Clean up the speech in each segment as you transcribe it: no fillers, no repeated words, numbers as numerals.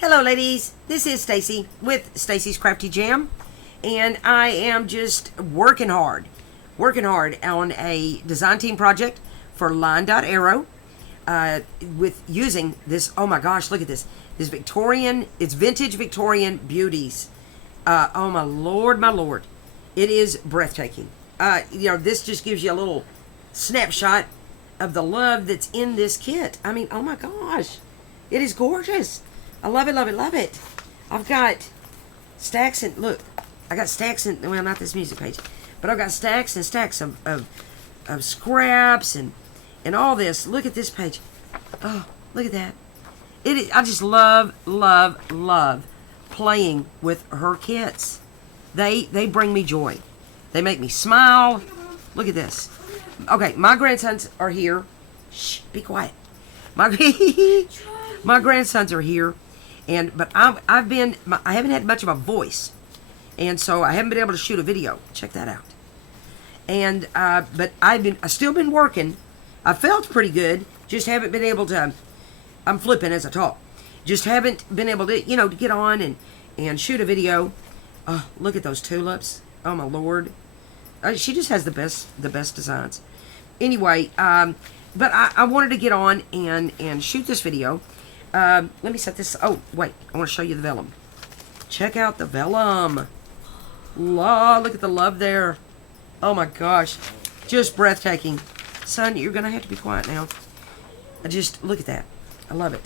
Hello ladies, this is Stacy with Stacy's Crafty Jam, and I am just working hard on a design team project for LineDotArrow with using this, oh my gosh, look at this, it's Vintage Victorian Beauties. Oh my lord, it is breathtaking. This just gives you a little snapshot of the love that's in this kit. I mean, oh my gosh, it is gorgeous. I love it. I've got stacks and look, I got stacks and, well, not this music page, but I've got stacks and stacks of scraps and all this. Look at this page. Oh, look at that. I just love playing with her kits. They bring me joy. They make me smile. Look at this. Okay, my grandsons are here. Shh, be quiet. My grandsons are here. But I haven't had much of a voice, and so I haven't been able to shoot a video. Check that out. And but I've still been working. I felt pretty good. Just haven't been able to. I'm flipping as I talk. Just haven't been able to, to get on and shoot a video. Oh, look at those tulips. Oh my lord. She just has the best designs. Anyway, but I wanted to get on and shoot this video. Let me set this. Oh, wait. I want to show you the vellum. Check out the vellum. Look at the love there. Oh my gosh. Just breathtaking. Son, you're going to have to be quiet now. Just look at that. I love it.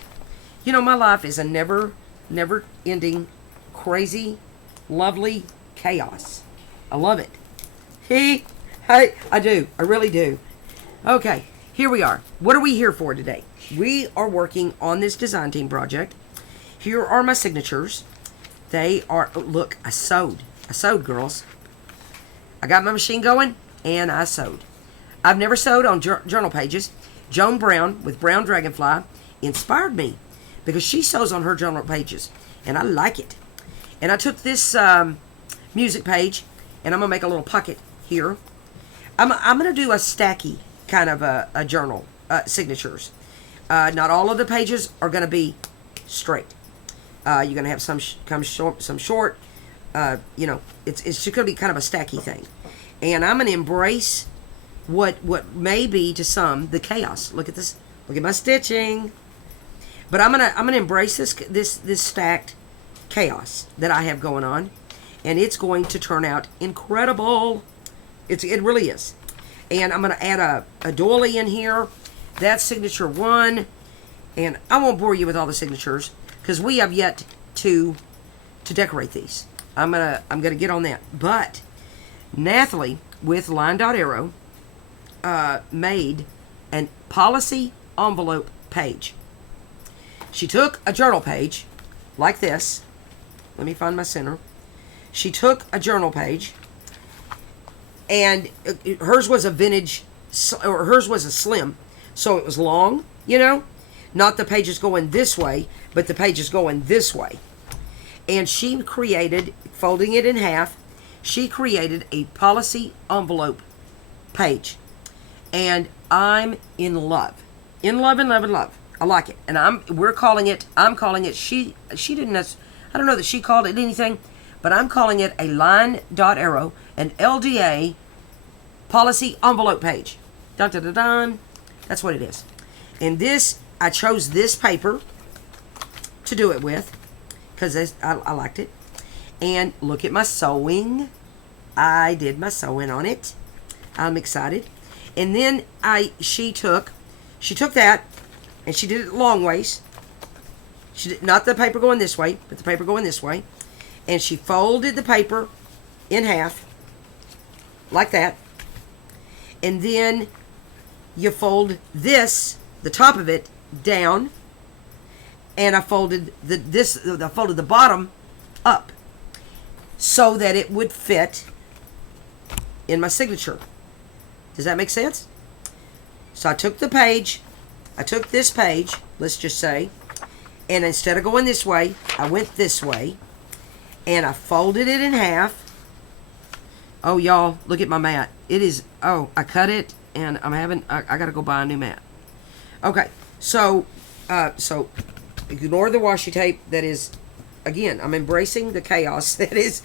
My life is a never-ending, crazy, lovely chaos. I love it. Hey, I do. I really do. Okay. Here we are. What are we here for today? We are working on this design team project. Here are my signatures. They are, look, I sewed, girls. I got my machine going, and I sewed. I've never sewed on journal pages. Joan Brown with Brown Dragonfly inspired me because she sews on her journal pages, and I like it. And I took this music page, and I'm going to make a little pocket here. I'm going to do a stacky kind of a journal signatures. Not all of the pages are going to be straight. You're going to have some short. It's just going to be kind of a stacky thing. And I'm going to embrace what may be to some the chaos. Look at this. Look at my stitching. But I'm gonna embrace this stacked chaos that I have going on, and it's going to turn out incredible. It really is. And I'm going to add a doily in here. That's signature 1. And I won't bore you with all the signatures because we have yet to decorate these. I'm gonna get on that. But Nathalie with LineDotArrow made an policy envelope page. She took a journal page like this. Let me find my center. She took a journal page, and hers was a vintage, or hers was a slim, so it was long, not the pages going this way, but the pages going this way. And she created, folding it in half, she created a policy envelope page. And I'm in love. In love. I like it. And I'm calling it, she didn't, I don't know that she called it anything, but I'm calling it a LineDotArrow, an LDA Policy Envelope Page. Dun, dun, dun, dun. That's what it is. And this, I chose this paper to do it with because I liked it. And look at my sewing. I did my sewing on it. I'm excited. And then she took that and she did it long ways. She did not the paper going this way, but the paper going this way. And she folded the paper in half like that. And then you fold this, the top of it, down. And I folded the bottom up so that it would fit in my signature. Does that make sense? So I took this page, let's just say, and instead of going this way, I went this way, and I folded it in half. Oh, y'all, look at my mat. It is, I cut it, and I gotta go buy a new mat. Okay, so Ignore the washi tape that is, again, I'm embracing the chaos that is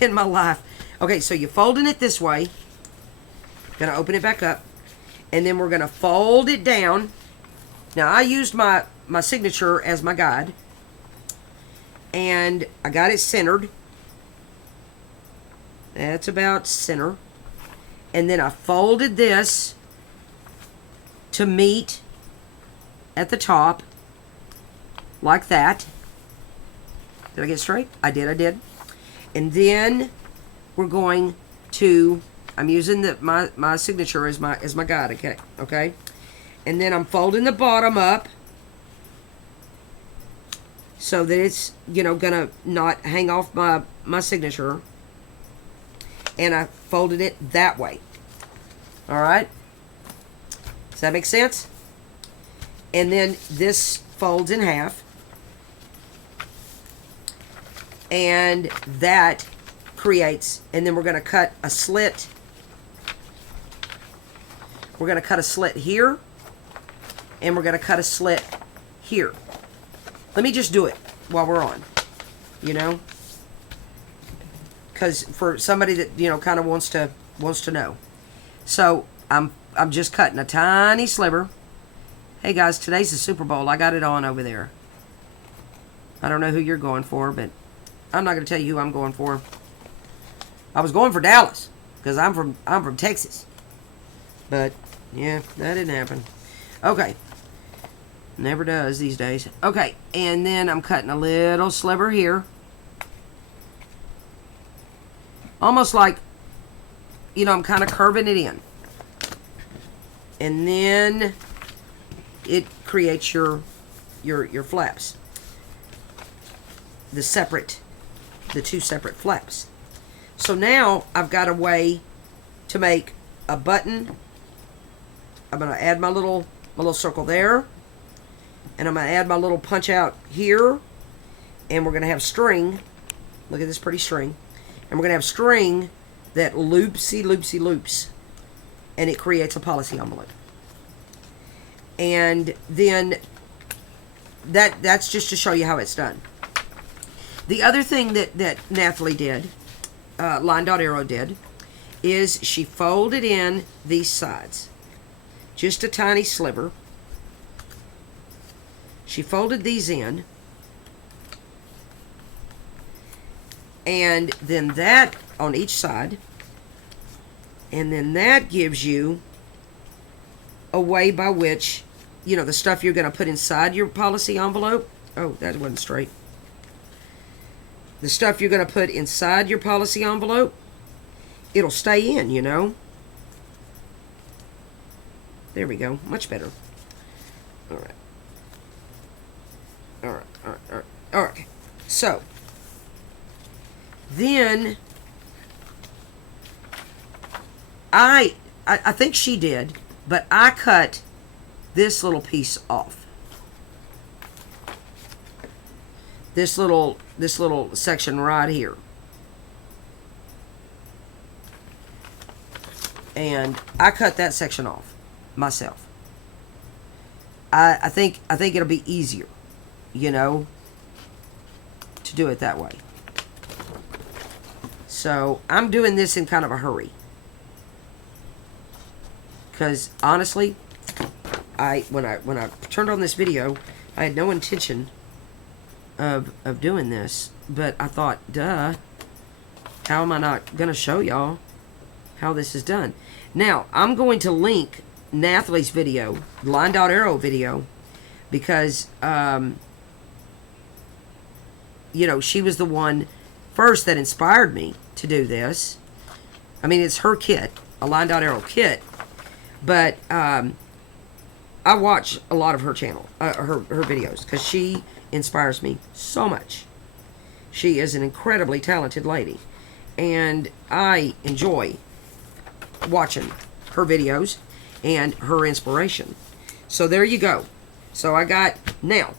in my life. Okay, so you're folding it this way. Gonna open it back up. And then we're gonna fold it down. Now, I used my signature as my guide. And I got it centered. That's about center. And then I folded this to meet at the top, like that. Did I get it straight? I did. And then we're going to, I'm using my signature as my guide, okay? And then I'm folding the bottom up so that it's, gonna not hang off my signature. And I folded it that way. All right? Does that make sense? And then this folds in half. And that creates, and then we're going to cut a slit. We're going to cut a slit here. And we're going to cut a slit here. Let me just do it while we're on. Because for somebody that, kind of wants to know. So, I'm just cutting a tiny sliver. Hey guys, today's the Super Bowl. I got it on over there. I don't know who you're going for, but I'm not going to tell you who I'm going for. I was going for Dallas because I'm from Texas. But yeah, that didn't happen. Okay. Never does these days. Okay, and then I'm cutting a little sliver here. Almost like, I'm kind of curving it in. And then it creates your flaps. The two separate flaps. So now I've got a way to make a button. I'm going to add my little circle there. And I'm going to add my little punch out here. And we're going to have string. Look at this pretty string. And we're going to have string that loops. And it creates a policy envelope. And then that's just to show you how it's done. The other thing that Nathalie did, LineDotArrow did, is she folded in these sides. Just a tiny sliver. She folded these in. And then that on each side. And then that gives you a way by which, the stuff you're going to put inside your policy envelope. Oh, that wasn't straight. The stuff you're going to put inside your policy envelope, it'll stay in, There we go. Much better. All right. So, then I think she did, but I cut this little piece off. This little section right here. And I cut that section off myself. I think it'll be easier, to do it that way. So I'm doing this in kind of a hurry. Because honestly, when I turned on this video, I had no intention of doing this, but I thought, duh, how am I not going to show y'all how this is done? Now, I'm going to link Nathalie's video, LineDotArrow video, because, she was the one first that inspired me to do this. I mean, it's her kit, a LineDotArrow kit, but I watch a lot of her channel, her videos, because she inspires me so much. She is an incredibly talented lady, and I enjoy watching her videos and her inspiration. So there you go. So I got, now,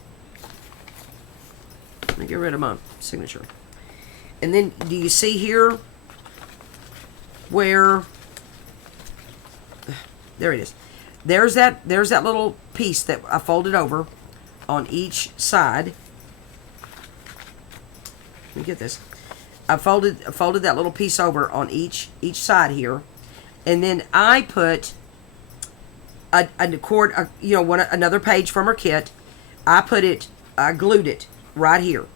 let me get rid of my signature. And then, do you see here where, there it is. There's that little piece that I folded over on each side. Let me get this. I folded that little piece over on each side here, and then I put another page from her kit. I glued it right here.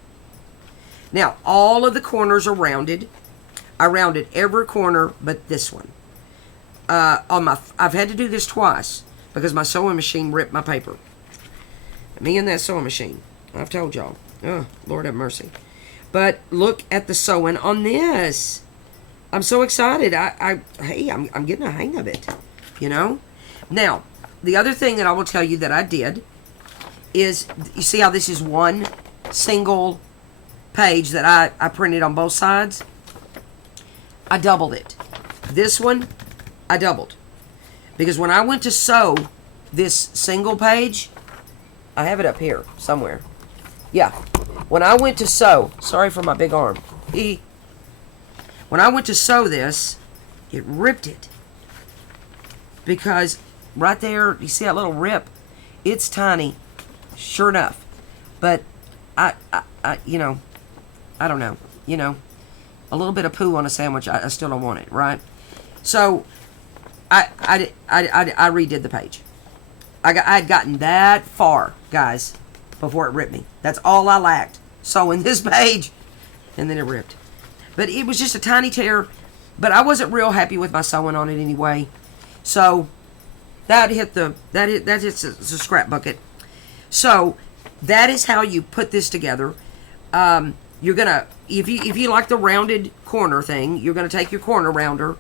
Now all of the corners are rounded. I rounded every corner but this one. I've had to do this twice because my sewing machine ripped my paper. Me and that sewing machine. I've told y'all. Oh, Lord have mercy. But look at the sewing on this. I'm so excited. Hey, I'm getting a hang of it. You know? Now, the other thing that I will tell you that I did is, you see how this is one single page that I printed on both sides? I doubled it. This one, I doubled. Because when I went to sew this single page, I have it up here somewhere. Yeah. When I went to sew, sorry for my big arm. When I went to sew this, it ripped it. Because right there, you see that little rip? It's tiny, sure enough. But I don't know. You know, a little bit of poo on a sandwich, I still don't want it, right? So I redid the page. I had gotten that far, guys, before it ripped me. That's all I lacked. Sewing this page, and then it ripped. But it was just a tiny tear. But I wasn't real happy with my sewing on it anyway. So that hits the scrap bucket. So that is how you put this together. You're gonna, if you like the rounded corner thing, you're gonna take your corner rounder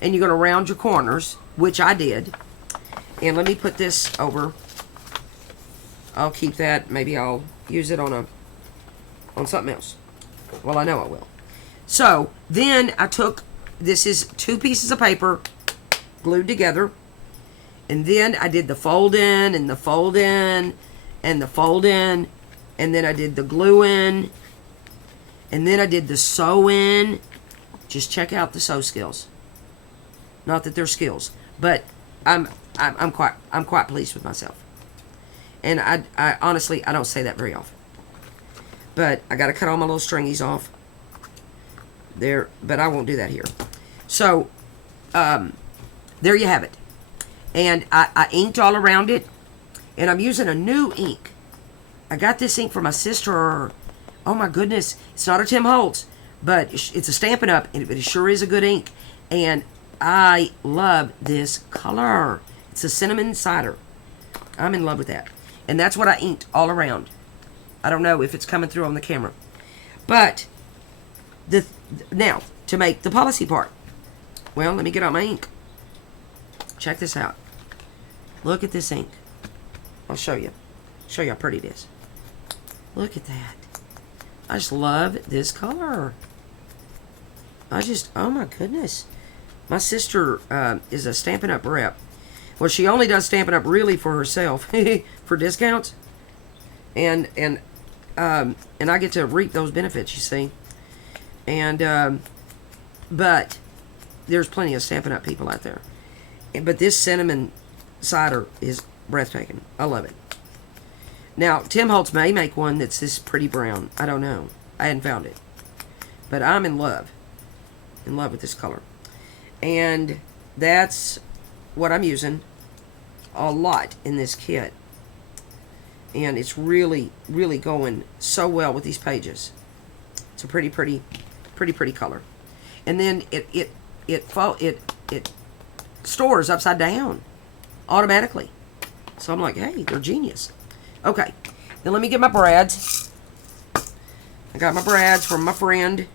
and you're gonna round your corners, which I did. And let me put this over. I'll keep that. Maybe I'll use it on something else. Well, I know I will. So then I took, this is 2 pieces of paper glued together, and then I did the fold in and the fold in and the fold in, and then I did the glue in, and then I did the sew in. Just check out the sew skills. Not that they're skills, but I'm quite pleased with myself. And I honestly, I don't say that very often. But I got to cut all my little stringies off there, but I won't do that here. So there you have it. And I inked all around it, and I'm using a new ink. I got this ink from my sister. Oh my goodness, it's not a Tim Holtz, but it's a Stampin' Up, and it sure is a good ink. And I love this color. It's a cinnamon cider. I'm in love with that. And that's what I inked all around. I don't know if it's coming through on the camera. But now, to make the policy part. Well, let me get out my ink. Check this out. Look at this ink. I'll show you. Show you how pretty it is. Look at that. I just love this color. Oh my goodness. My sister is a Stampin' Up rep. Well, she only does Stampin' Up really for herself, for discounts, and I get to reap those benefits, you see. And but there's plenty of Stampin' Up people out there. But this cinnamon cider is breathtaking. I love it. Now, Tim Holtz may make one that's this pretty brown. I don't know. I hadn't found it. But I'm in love. In love with this color. And that's what I'm using a lot in this kit. And it's really, really going so well with these pages. It's a pretty color. And then it stores upside down automatically. So I'm like, hey, they're genius. Okay, then let me get my brads. I got my brads from my friend,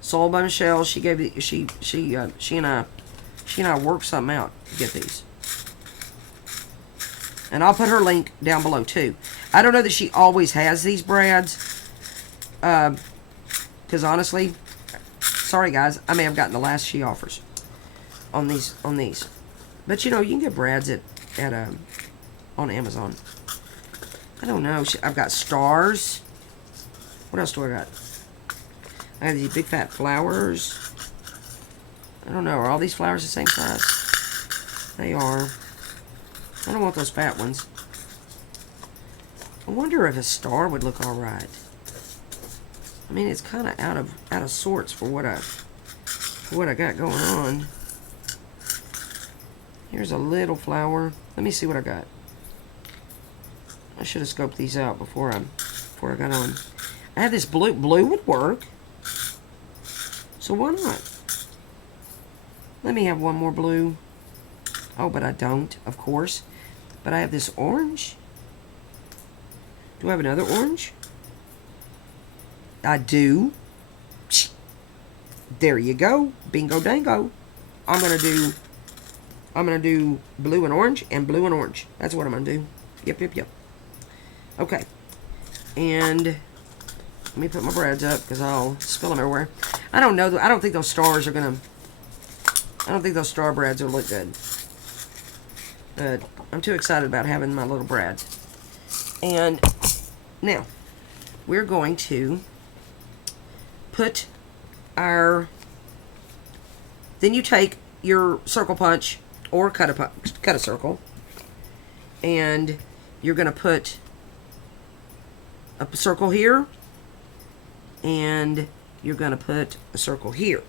sold by Michelle. She gave it. She and I worked something out to get these. And I'll put her link down below too. I don't know that she always has these brads, because honestly, sorry guys, I may have gotten the last she offers on these. But you know, you can get brads on Amazon. I don't know. I've got stars. What else do I got? I got these big fat flowers. I don't know. Are all these flowers the same size? They are. I don't want those fat ones. I wonder if a star would look all right. I mean, it's kind of out of sorts for what I got going on. Here's a little flower. Let me see what I got. I should have scoped these out before I got on. I have this blue. Blue would work. So why not? Let me have one more blue. Oh, but I don't, of course. But I have this orange. Do I have another orange? I do. There you go. Bingo dango. I'm gonna do blue and orange and blue and orange. That's what I'm gonna do. Yep. Okay. And let me put my brads up because I'll spill them everywhere. I don't know. I don't think those stars are gonna. I don't think those star brads will look good. But I'm too excited about having my little brads. And now we're going to put our. Then you take your circle punch or cut a circle, and you're going to put a circle here, and you're going to put a circle here.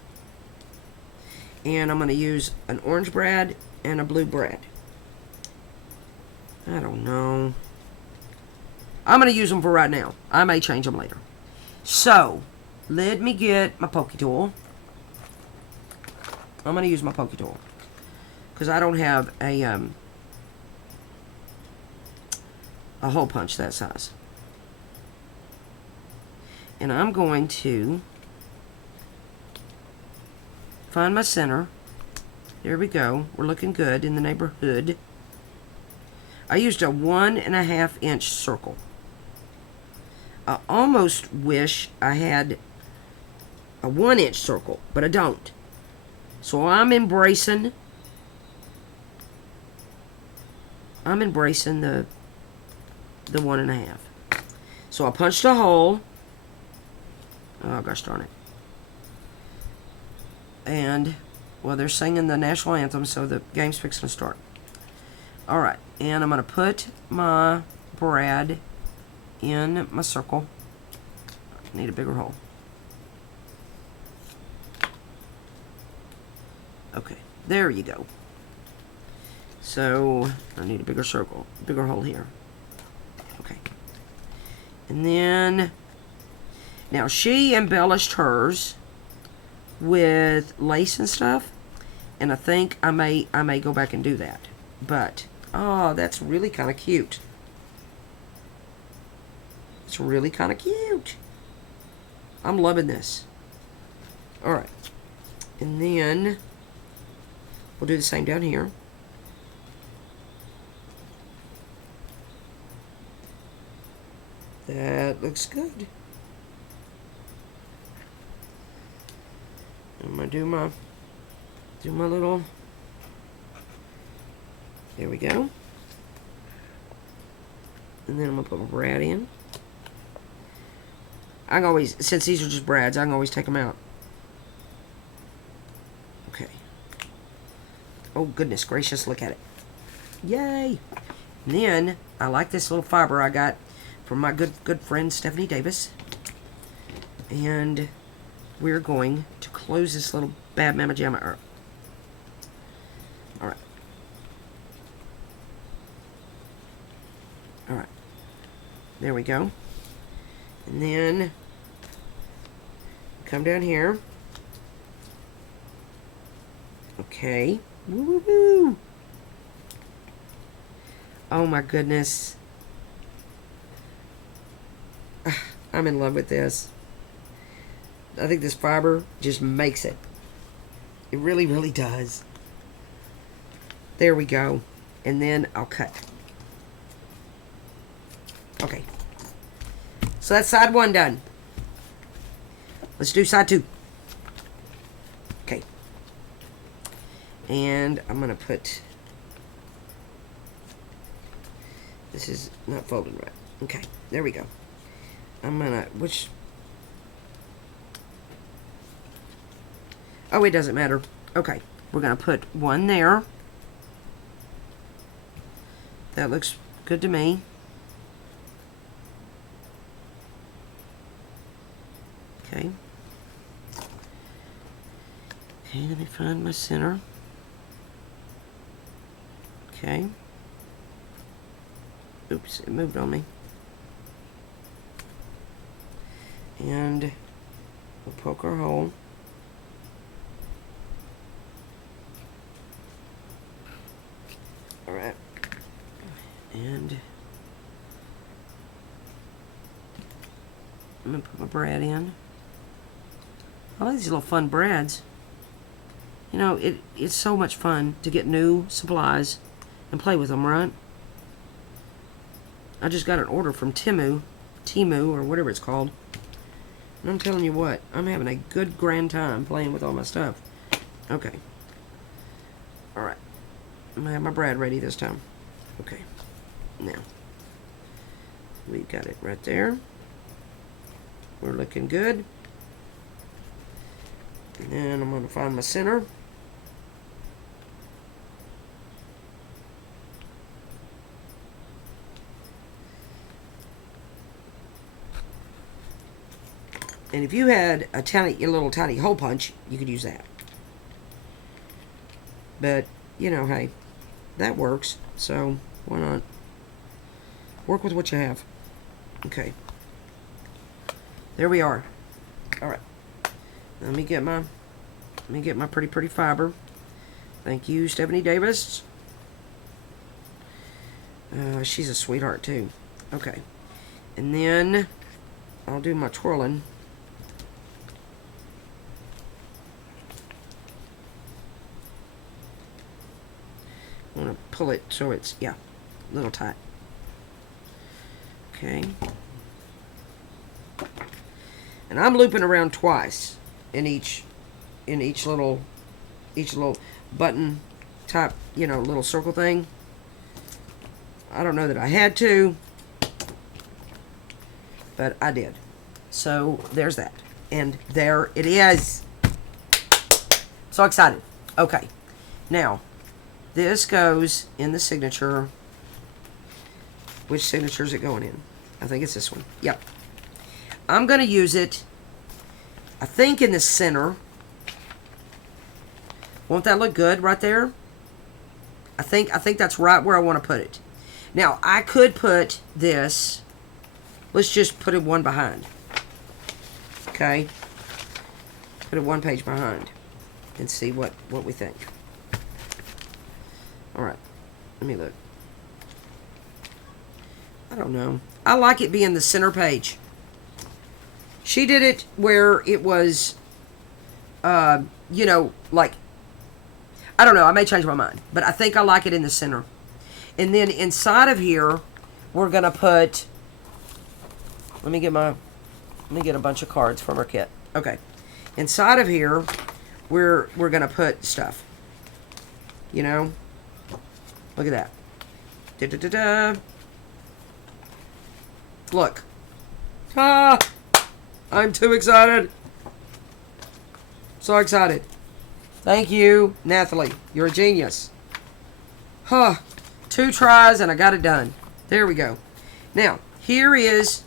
And I'm going to use an orange brad and a blue brad. I don't know. I'm going to use them for right now. I may change them later. So, let me get my pokey tool. I'm going to use my pokey tool because I don't have a hole punch that size. And I'm going to find my center. There we go. We're looking good in the neighborhood. I used a 1.5 inch circle. I almost wish I had a 1 inch circle, but I don't. So I'm embracing the 1.5. So I punched a hole. Oh gosh darn it. And well, they're singing the national anthem, so the game's fixing to start. Alright, and I'm going to put my brad in my circle. I need a bigger hole. Okay, there you go. So, I need a bigger circle, bigger hole here. Okay. And then, now she embellished hers with lace and stuff, and I think I may go back and do that. But, oh, that's really kind of cute. It's really kind of cute. I'm loving this. Alright. And then we'll do the same down here. That looks good. I'm gonna do my little. There we go. And then I'm gonna put my brad in. I can always, since these are just brads, I can always take them out. Okay. Oh, goodness gracious, look at it. Yay! And then, I like this little fiber I got from my good friend Stephanie Davis. And we're going to close this little bad mama jamma up. Alright. Alright. There we go. And then come down here. Okay. Woo-hoo-hoo. Oh my goodness. I'm in love with this. I think this fiber just makes it. It really, really does. There we go. And then I'll cut. Okay. So that's side one done. Let's do side two. Okay. And I'm going to put... This is not folded right. Okay, there we go. I'm going to... Which... Oh, it doesn't matter. Okay, we're going to put one there. That looks good to me. Okay. Okay, let me find my center. Okay. Oops, it moved on me. And we'll poke our hole. Alright. And I'm going to put my brad in. I like these little fun brads. You know, it's so much fun to get new supplies and play with them, right? I just got an order from Temu, or whatever it's called. And I'm telling you what, I'm having a good grand time playing with all my stuff. Okay. Alright. I'm going to have my brad ready this time. Okay. Now. We've got it right there. We're looking good. And then I'm going to find my center. And if you had a little tiny hole punch, you could use that. But, you know, hey, that works. So, why not? Work with what you have. Okay. There we are. All right. Let me get my pretty fiber. Thank you, Stephanie Davis. She's a sweetheart too. Okay. And then I'll do my twirling. I want to pull it so it's, yeah, a little tight. Okay. And I'm looping around twice in each little button type, you know, little circle thing. I don't know that I had to, but I did. So there's that. And there it is. So excited. Okay. Now, this goes in the signature. Which signature is it going in? I think it's this one. Yep. I'm going to use it, I think, in the center. Won't that look good right there? I think that's right where I want to put it. Now, I could put this, let's just put it one behind. Okay? Put it one page behind and see what we think. Alright, let me look. I don't know. I like it being the center page. She did it where it was, you know, like, I don't know. I may change my mind. But I think I like it in the center. And then inside of here, we're going to put, let me get a bunch of cards from our kit. Okay. Inside of here, we're going to put stuff. You know? Look at that. Da-da-da-da. Look. Ah! I'm too excited. So excited. Thank you, Nathalie. You're a genius. Huh. 2 tries and I got it done. There we go. Now, here is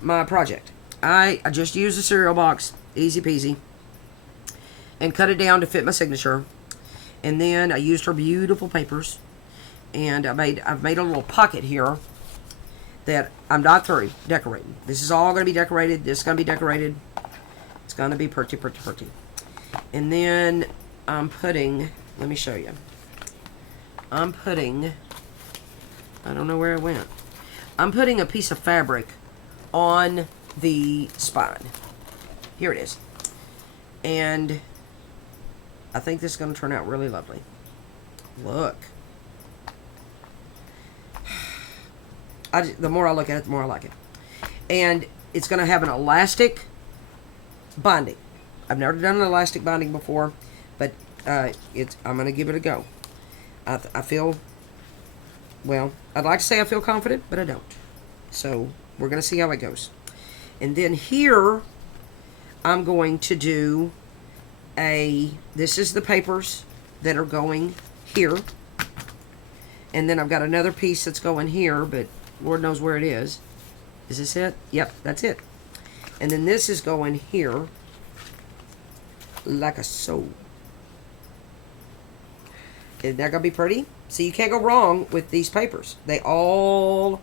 my project. I just used a cereal box. Easy peasy. And cut it down to fit my signature. And then I used her beautiful papers. And I've made a little pocket here that I'm not through decorating. This is all going to be decorated. This is going to be decorated. It's going to be pretty, pretty, pretty. And then I'm putting, let me show you. I'm putting, I don't know where it went. I'm putting a piece of fabric on the spine. Here it is. And I think this is going to turn out really lovely. Look. The more I look at it, the more I like it. And it's going to have an elastic binding. I've never done an elastic binding before, but I'm going to give it a go. I feel, well, I'd like to say I feel confident, but I don't. So we're going to see how it goes. And then here, I'm going to do this is the papers that are going here. And then I've got another piece that's going here, but Lord knows where it is. Is this it? Yep, that's it. And then this is going here like a so. Isn't that going to be pretty? So you can't go wrong with these papers. They all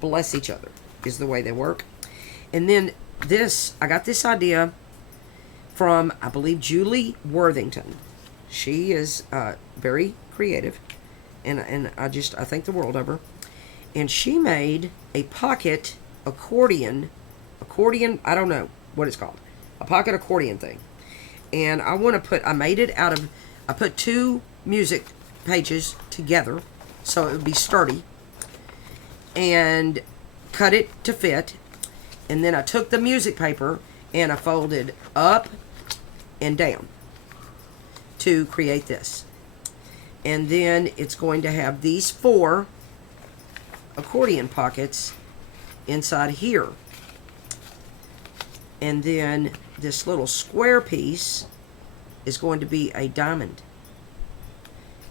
bless each other, is the way they work. And then this, I got this idea from, I believe, Julie Worthington. She is very creative, and I think the world of her. And she made a pocket accordion, I don't know what it's called, a pocket accordion thing. And I made it out of, I put 2 music pages together so it would be sturdy, and cut it to fit. And then I took the music paper and I folded up and down to create this. And then it's going to have these 4 accordion pockets inside here. And then this little square piece is going to be a diamond.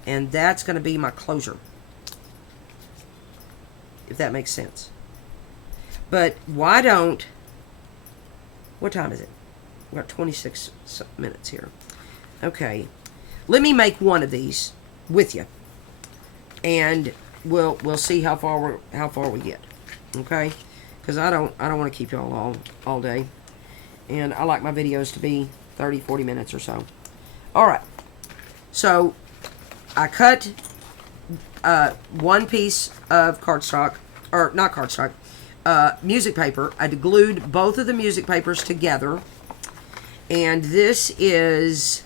And that's going to be my closure, if that makes sense. But why don't, what time is it? We've got 26 minutes here. Okay, let me make one of these with you, and we'll see how far we get. Okay, because I don't want to keep y'all all day, and I like my videos to be 30-40 minutes or so. All right, so I cut one piece of cardstock, or not cardstock, music paper. I glued both of the music papers together, and this is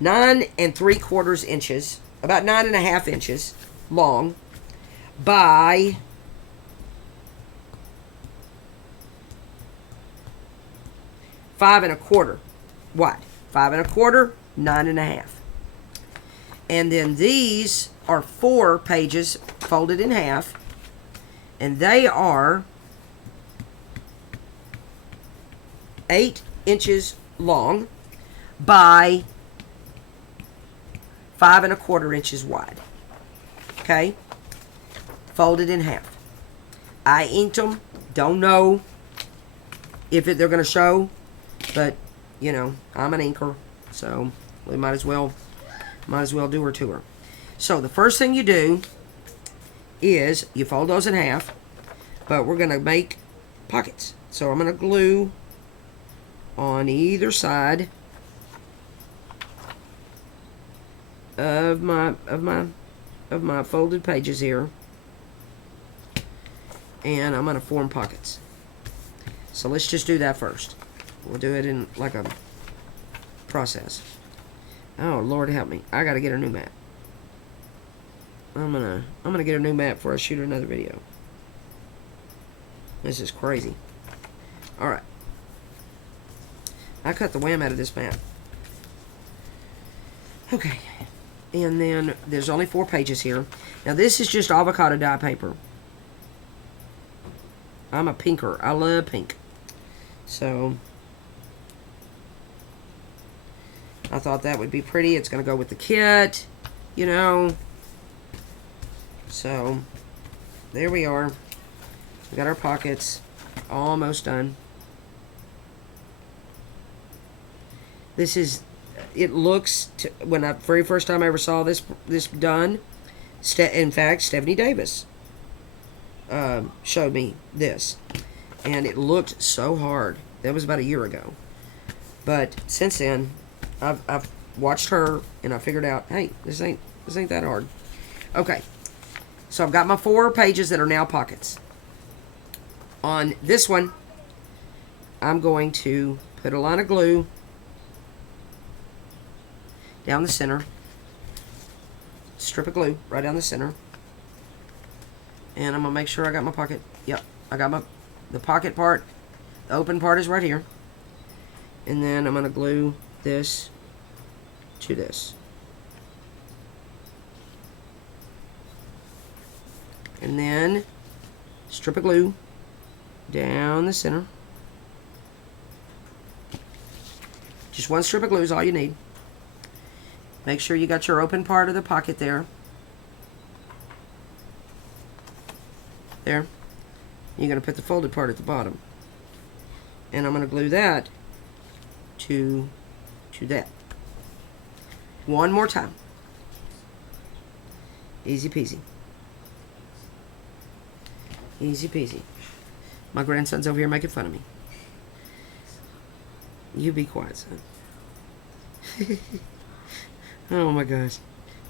9 3/4 inches, about 9.5 inches long, by 5 1/4 wide. 5 1/4, 9.5. And then these are 4 pages folded in half, and they are 8 inches long by 5 1/4 inches wide. Okay? Folded in half. I inked them. Don't know if they're going to show, but, you know, I'm an inker, so we might as well do her to her. So the first thing you do is you fold those in half, but we're going to make pockets. So I'm going to glue on either side of my folded pages here, and I'm going to form pockets. So let's just do that first. We'll do it in like a process. Oh, Lord help me. I got to get a new mat. I'm gonna get a new mat before I shoot another video. This is crazy. Alright. I cut the wham out of this mat. Okay. And then there's only 4 pages here. Now this is just avocado dye paper. I'm a pinker. I love pink. So I thought that would be pretty. It's going to go with the kit, you know. So there we are. We got our pockets almost done. This is, it looks, when I very first time I ever saw this done, in fact, Stephanie Davis showed me this, and it looked so hard. That was about a year ago. But since then, I've watched her, and I figured out, hey, this ain't that hard. Okay, so I've got my 4 pages that are now pockets. On this one, I'm going to put a line of glue down the center, strip of glue right down the center, and I'm gonna make sure I got my pocket. Yep, I got the pocket part. The open part is right here, and then I'm gonna glue this to this, and then strip of glue down the center. Just one strip of glue is all you need. Make sure you got your open part of the pocket there. There. You're going to put the folded part at the bottom. And I'm going to glue that to that. One more time. Easy peasy. Easy peasy. My grandson's over here making fun of me. You be quiet, son. Oh my gosh.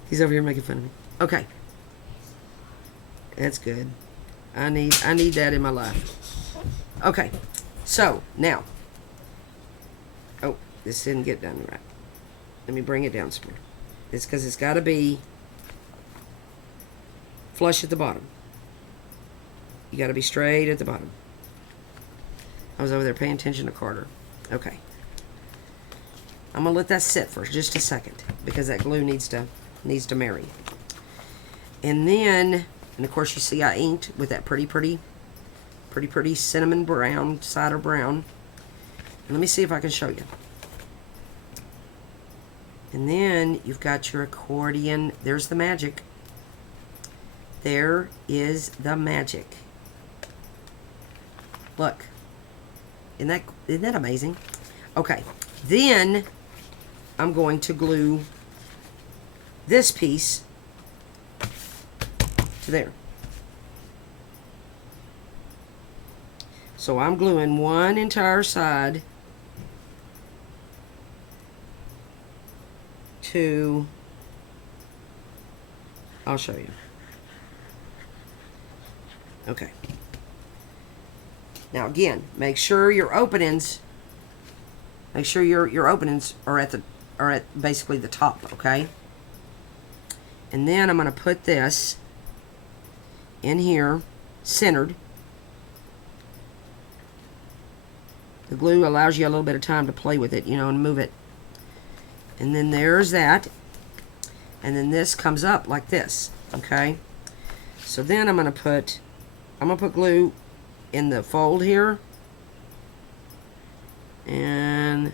He's over here making fun of me. Okay. That's good. I need that in my life. Okay. So, now. Oh, this didn't get done right. Let me bring it down some more. It's because it's got to be flush at the bottom. You got to be straight at the bottom. I was over there paying attention to Carter. Okay. I'm going to let that sit for just a second because that glue needs to marry. And then, and of course you see I inked with that pretty cinnamon brown, cider brown. And let me see if I can show you. And then you've got your accordion. There's the magic. There is the magic. Look. Isn't that amazing? Okay. Then I'm going to glue this piece to there. So I'm gluing one entire side to, I'll show you. Okay. Now again, make sure your openings are at basically the top, okay? And then I'm going to put this in here, centered. The glue allows you a little bit of time to play with it, you know, and move it. And then there's that. And then this comes up like this, okay? So then I'm going to put glue in the fold here. And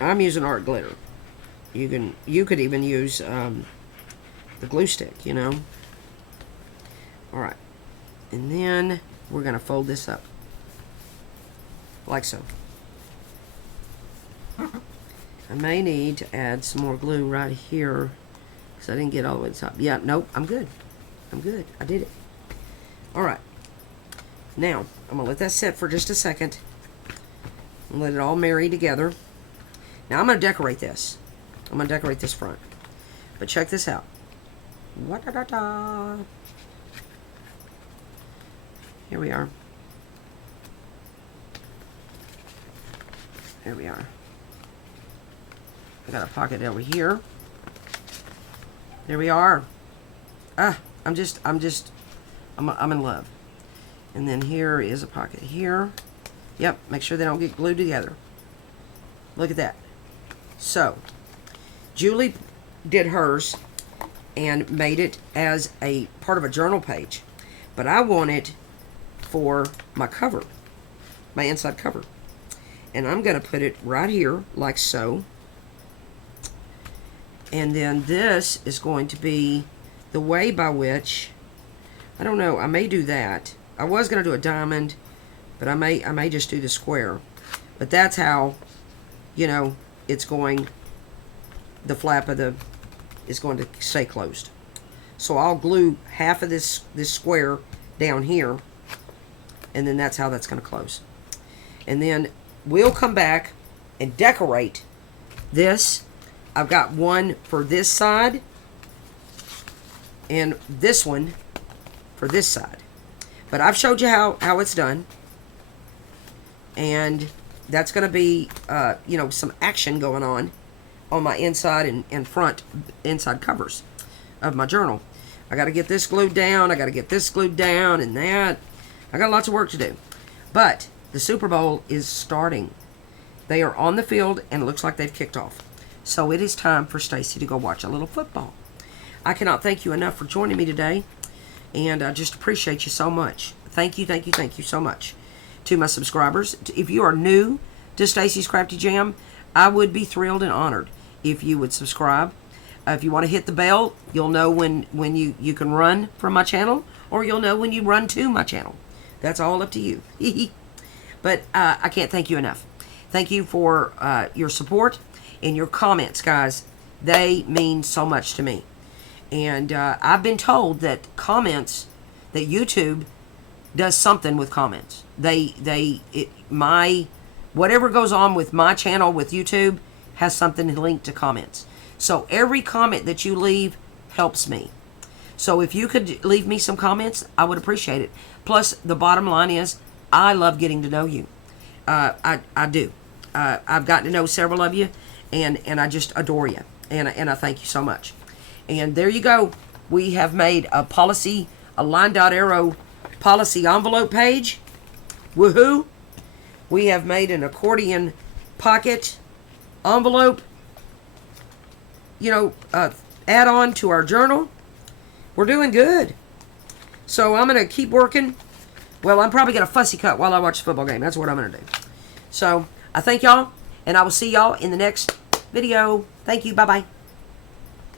I'm using art glitter. You could even use the glue stick, you know. All right, and then we're gonna fold this up like so. I may need to add some more glue right here because I didn't get all the way to the top. Yeah, nope, I'm good. I'm good. I did it. All right. Now, I'm going to let that sit for just a second and let it all marry together. Now, I'm going to decorate this. I'm going to decorate this front. But check this out. Wa-da-da-da. Here we are. There we are. I got a pocket over here. There we are. I'm in love. And then here is a pocket here. Yep, make sure they don't get glued together. Look at that. So, Julie did hers and made it as a part of a journal page. But I want it for my cover, my inside cover. And I'm going to put it right here, like so. And then this is going to be the way by which, I don't know, I may do that. I was going to do a diamond, but I may just do the square. But that's how, you know, it's going, the flap of the, is going to stay closed. So I'll glue half of this square down here, and then that's how that's going to close. And then we'll come back and decorate this. I've got one for this side and this one for this side. But I've showed you how it's done. And that's going to be, you know, some action going on my inside and front inside covers of my journal. I got to get this glued down. I got to get this glued down and that. I got lots of work to do. But the Super Bowl is starting. They are on the field and it looks like they've kicked off. So it is time for Stacy to go watch a little football. I cannot thank you enough for joining me today. And I just appreciate you so much. Thank you so much. To my subscribers, if you are new to Stacy's Crafty Jam, I would be thrilled and honored if you would subscribe. If you want to hit the bell, you'll know when you can run from my channel, or you'll know when you run to my channel. That's all up to you. But I can't thank you enough. Thank you for your support and your comments, guys. They mean so much to me. And I've been told that comments, that YouTube does something with comments. Whatever goes on with my channel with YouTube has something linked to comments. So every comment that you leave helps me. So if you could leave me some comments, I would appreciate it. Plus, the bottom line is, I love getting to know you. I do. I've gotten to know several of you, and I just adore you. And I thank you so much. And there you go. We have made a LineDotArrow policy envelope page. Woohoo! We have made an accordion pocket envelope, add on to our journal. We're doing good. So I'm going to keep working. Well, I'm probably going to fussy cut while I watch the football game. That's what I'm going to do. So I thank y'all, and I will see y'all in the next video. Thank you. Bye-bye.